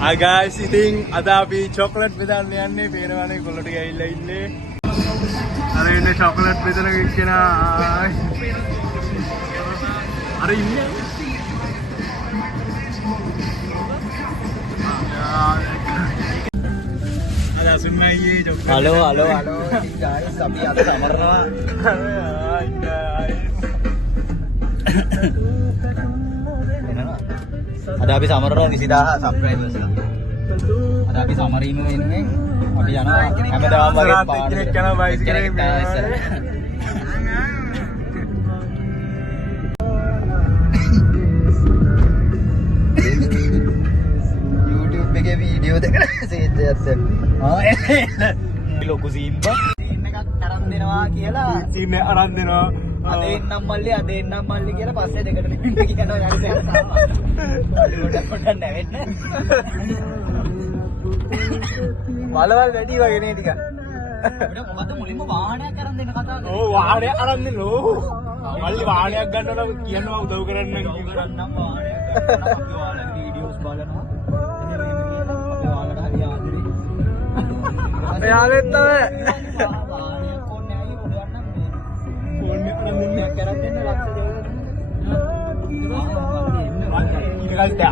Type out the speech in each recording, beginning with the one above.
Hi guys, ඉතින් අද අපි චොක්ලට් බෙදන්න යන්නේ. පේනවනේ කොල්ලෝ ටික ඇවිල්ලා ඉන්නේ. අර ඉන්නේ චොක්ලට් බෙදන කෙනා. අර ඉන්නේ. අද අසුන්නායියේ චොක්ලට්. හලෝ guys අපි අද සමරනවා. ada අපි සමරනවා 20000 සබ්ස්ක්‍රයිබර්ස් ලා. ada අපි සමරීම වෙනුවෙන් අපි යනවා හැමදාම වගේ පාඩම් යනවා බයිසිකලෙන් YouTube එකේ වීඩියෝ දෙක සේද්දයක් ලොකු සීන් එකක් අරන් දෙනවා කියලා සීන් එක අරන් දෙනවා. අද එන්නම් මල්ලි කියලා පස්සේ දෙකට දෙන්න කියනවා යන්නේ සාවා. පොඩක් නැවෙන්න. වලවල් වැඩි වගේ නේ ටික. මොකද මුලින්ම වාහනයක් අරන් දෙන්න කතා කරා. ඕ වාහනයක් අරන් දෙන්න ඕ. මල්ලි වාහනයක් ගන්නවනම් කියනවා උදව් කරන්න නම් වාහනයක් ගන්නවා. අපි වාහන වීඩියෝස් බලනවා. අපි වාහනට හරි ආදරේ. එයාලෙත් තමයි. වාහනයක් ඕනේ ඇයි උඩවන්නම් මේ. ෆෝන් එක කරන් දෙන්න ලක්ෂ දෙකකට.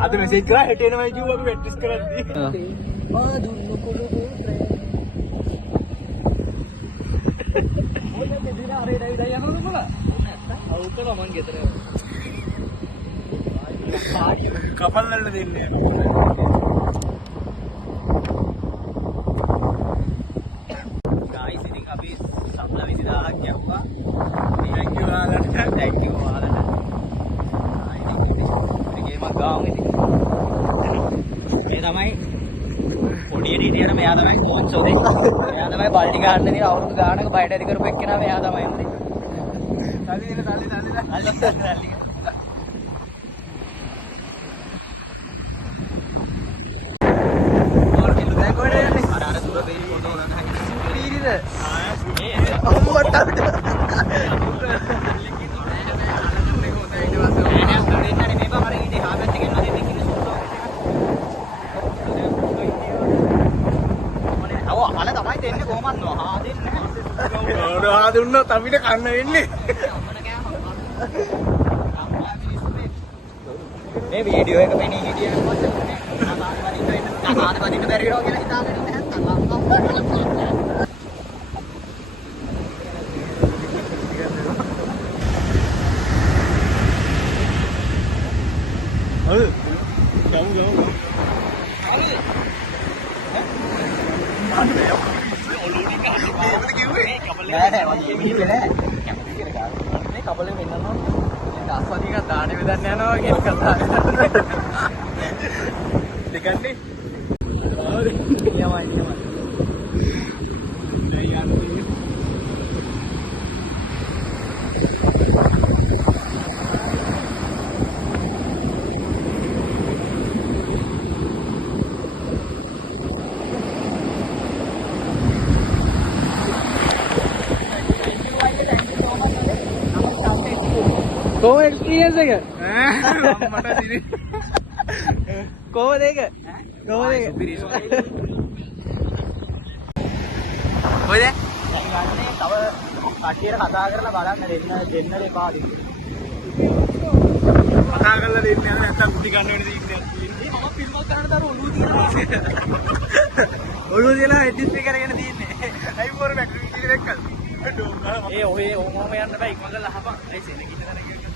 අද මෙසේජ් කරා හෙට එනවයි කිව්වා අපි ප්‍රැක්ටිස් කරද්දී. දුන්නු කුළු ඔය දෙදින අර ඉදයි යනවද මොකද? අවුත මං ගෙදර. කපල් වලට දෙන්නේ. ගායිස් ඉතින් අපි සම්ලා 20000ක් යවුවා. Thank you ඔයාලට. Thank you ඔයාලට. ඉතින් මම ගාමු ඉතින්. මේ තමයි පොඩියට හිටියට මෙයා තමයි ස්පොන්සර් දෙන්නේ. මෙයා තමයි බල්ටි ගන්න දෙන අවුරුදු ගානක බයිට ඇති කරපු එක්කෙනා මෙයා තමයි හොඳේ. සල්ලි දෙන්න. අර සුර බේරි ෆොටෝ ගන්න හැටි. පීරිද? අම්මට ඔයා දුන්නොත් අපිට කන්න වෙන්නේ. මේ වීඩියෝ එක පෙනී හිටියම පස්සේ කතාන වදින්න බැරි වෙනවා කියලා හිතාගෙන නෑ මම යෙමිහිල්ල නෑ කැමති කියන කාරණා මේ කපලෙ වෙන්නනවා දස්වදික දාඩි බෙදන්න යනවා කියන කතාව. දෙකන්නේ. නියමයි. කොහොම එක්ස්පීරියන්ස් එක? මට දිනේ. කොහොමද ඒක? කොහොමද ඒක? කොයිද? ගන්නේ තව කට්ටියට කතා කරලා බලන්න දෙන්න දෙපා දෙන්න. කතා කරලා දෙන්න යන නැත්තම් කුටි ගන්න වෙන දේ ඉන්නේ. මම ෆිල්මක් කරන්න දර ඔළුව තියනවා. ඔළුව තියලා හෙඩ් ස්පීකර් එකගෙන තියන්නේ. අයි පොර බැටරි විදිහට දැක්කද? ඔය ඕම යන්න බෑ ඉක්මන් කරලා අහපන්. අයි සෙන කින්න තැන කියලා.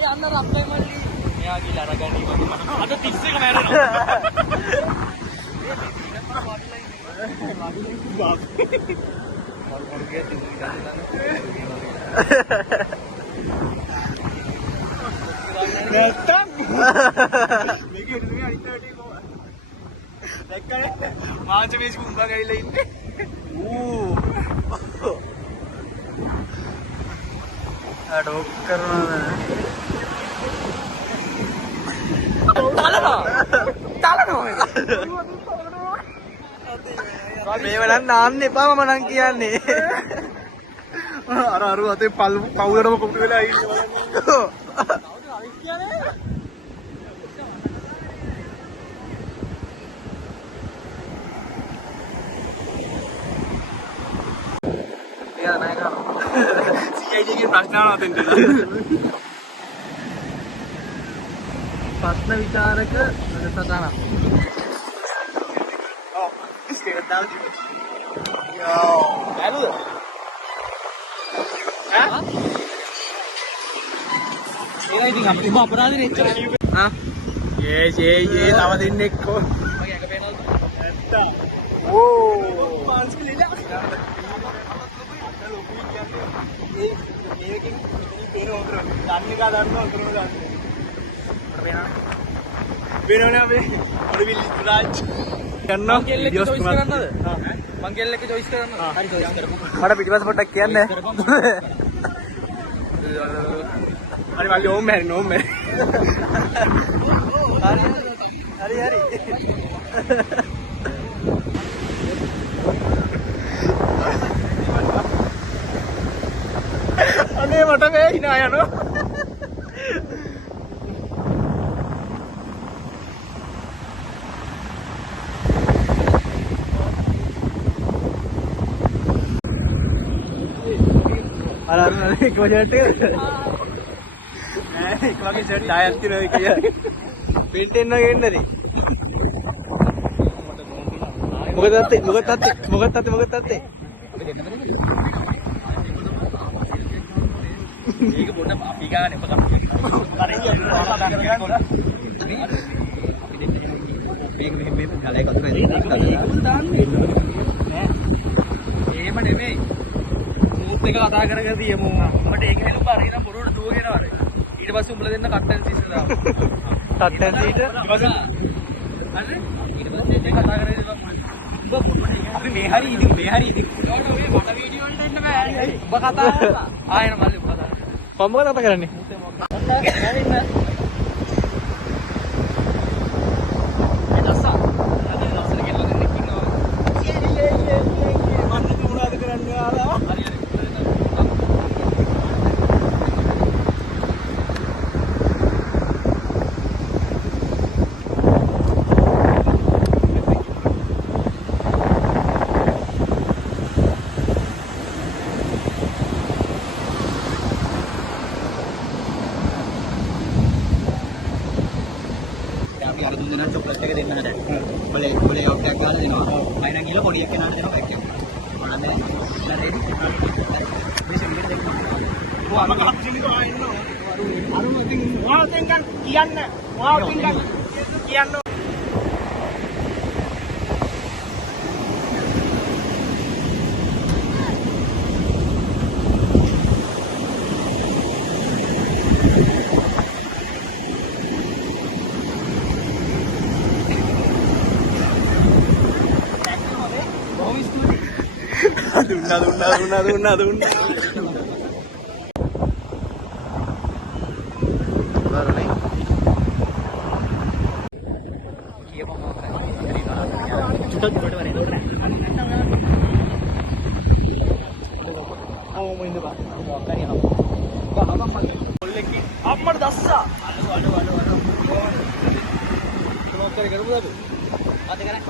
ඒ අන්න රප්ලයි මල්ලි. මෙයා ගිහලා අරගන්න ඉවද මම. අද 31 මැරෙනවා. නැත්තම් මේකේ ඉන්නේ අනිත් පැටි කොහොමද? දැක්කනේ මාංශ මේස් කුඹා ගයිලා ඉන්නේ. ඩොක් කරනවා. තලනවා මේව නම් නාන්න එපා මම නම් කියන්නේ. අර අතේ පවුලටම කුටි වෙලා ඉන්නේ. ටික නැහැ කරනවා. CID එකේ ප්‍රශ්න අහනවා දෙන්න. ප්‍රශ්න විචාරක සටහන. ඔව්. ස්ටේටස් දාලා යෝ. ඇලුද? ඈ? ඒක ඉතින් අපිට අපරාධනේ එච්චරයි. ආ යේ තව දෙන්නෙක් කො. මගේ එක පේනවද? නැත්තා. ඕ. පාන්ස් කිලිලා. මේකකින් පේන උතර. දන්නේ කා දන්නවා උතරම ගන්න. වෙනවනේ අපි. ඔලිවිල් රාජ්. ගන්නවා. මං කෙල්ලෙක් choice කරන්නද? මං කෙල්ලෙක් choice කරන්නද? හරි choice කරමු. මට පිටිපස්ස පොඩ්ඩක් කියන්න. හරි මල්ලි ඕම් මැරි නෝම් මැරි. හරි. අනේ මට මේ hina යනවා. අර එක ෂර්ට් එක. නෑ එක වගේ ෂර්ට් ආයෙත් තියෙනවා කියලා. පින්ට් එන්න ගෙන්නද? මොකද තත්ත්වේ? මේක පොඩ්ඩක් අපි ගන්න එපා. මේක ගලයි කතා එහෙම නෙමෙයි. මූත් එක කතා කරගෙන තියමු. මට ඒක නෙලු බාරේ නම් පොරොට දුවගෙනවද? ඊට පස්සේ උඹලා දෙන්න කට්ටෙන් සීසලා දාමු. තත්ත්වෙන් සීට හරි? ඊට පස්සේ දෙන්න කතා කරගෙන අපි මේ හරි ඉතින් මට වීඩියෝ වලට එන්න බෑ. ඔබ කතා කරලා ආයෙන මල්ලි ඔබ කතා කොම්බ කතා කරන්නේ? අපි අර දුන්න දෙනා චොක්ලට් එක දෙන්න හදන්නේ. බලේ අවුට් එකක් ගන්න දෙනවා. අය නම් ගිහලා පොඩි එක්කෙනාට දෙනවා බෑග් එක. මොනවාද? දැන් මේ සිම්බල් දෙන්න. මම කප්පිලි ගා ඉන්නවා. අරුම ඉතින් මොනවද දෙන්න කියන්න. දුන්නා. බරනේ. චුට්ටක් දුරට වරේ දුරට නෑ. අවම ඉඳපන්. හරි හම්. කොල්ලෙක්ගේ අම්මට දැස්සා. අඩු. ක්ලෝස් කරමුද අපි? අද කරන්නේ.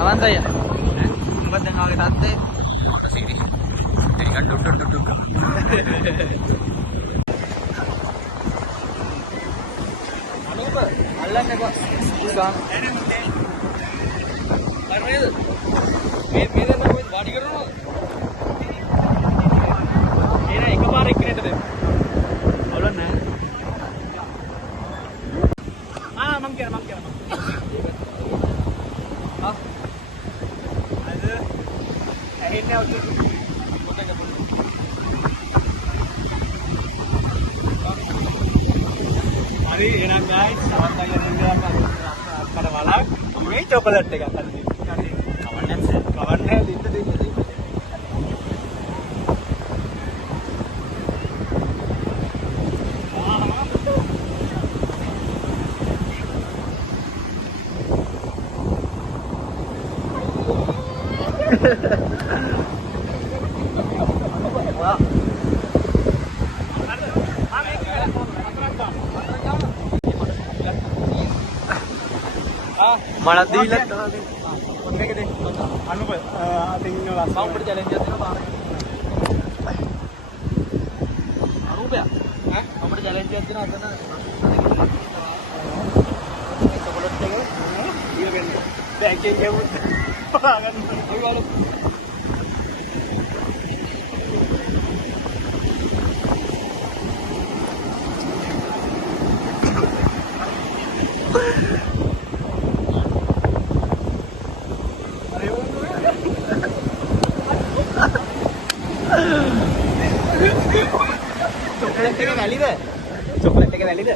අවන්තය. මොකද දැන් ආගේ තාත්තේ මොන සීරීස්. ටිකක් ඩොඩ්. අනූප අල්ලන්න එපා. උසාන. හරිද? මේ දෙන්න කොහෙද වාඩි කරනවද? එන එකපාර එක්කෙනෙක්ට දෙන්න. අවුලක් නැහැ. මං කියන. අද ඇහෙන්නේ අවුත්. හරි එහෙනම් guys සමත් අයියා දෙන්නා අප්පට වලක් මේ චොකලට් එකක් අද දෙන්නේ. කවන්නේ දෙන්න. මලක් දීලා අනුප අතින් ලස්සන අපිට චැලෙන්ජ් එකක් දෙනවා අරූපය අපිට චැලෙන්ජ් එකක් දෙනවා අතන චොකලට් එක ඉවගෙන බෑග් එකේ යමු පාගන්න ඔය වල චොකලට් එක වැලිද? චොකලට් එක වැලිද?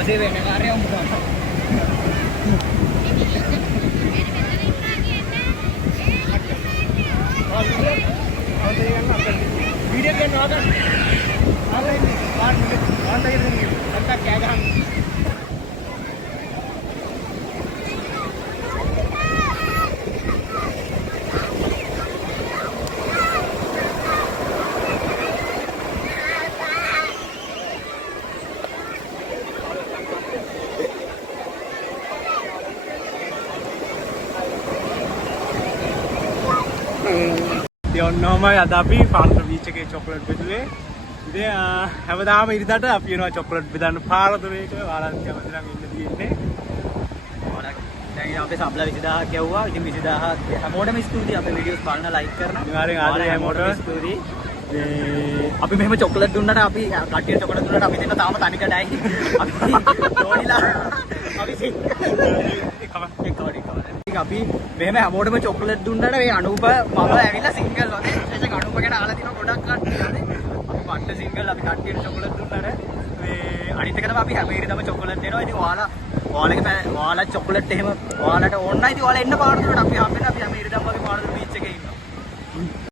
Masih banyak karya om. Video के नॉट ऑनलाइन ऑनलाइन लगता क्या जान ඔන්නෝමයි අද අපි පාන්දර බීච් එකේ චොකලට් බෙදුවේ. ඉතින් හැමදාම ඉරිදාට අපි එනවා චොකලට් බෙදන්න පාරතුරේක ඔයාලත් කැමති නම් ඉන්න තියෙන්නේ. දැන් අපේ සම්බල 20000ක් යවුවා. ඉතින් 20000 හැමෝටම ස්තුතියි අපේ වීඩියෝස් බලන ලයික් කරන. අනිවාර්යෙන් ආදරේ හැමෝටම ස්තුතියි. අපි මෙහෙම චොකලට් දුන්නට අපි කට්ටියට චොකලට් දුන්නට අපි දෙන්න තාම තනි කඩයි. අපි තෝනිලා අපි අපි මෙහෙම හැමෝටම චොකලට් දුන්නට මේ අනූප මම ඇවිල්ලා සිංගල් වගේ එතන අනූප ගැන අහලා තිනවා ගොඩක් කට්ටිය. අපි පට්ට සිංගල් අපි කට්ටියට චොකලට් දුන්නට මේ අනිත් එක තමයි අපි හැම ඉරිදම චොකලට් දෙනවා. ඉතින් ඔයාලා චොකලට් එහෙම ඔයාලට ඕන නම් ඉතින් ඔයාලා එන්න පාරකට අපි හම්බෙන්න අපි හැම ඉරිදම වගේ පාරකට බීච් එකේ ඉන්නවා.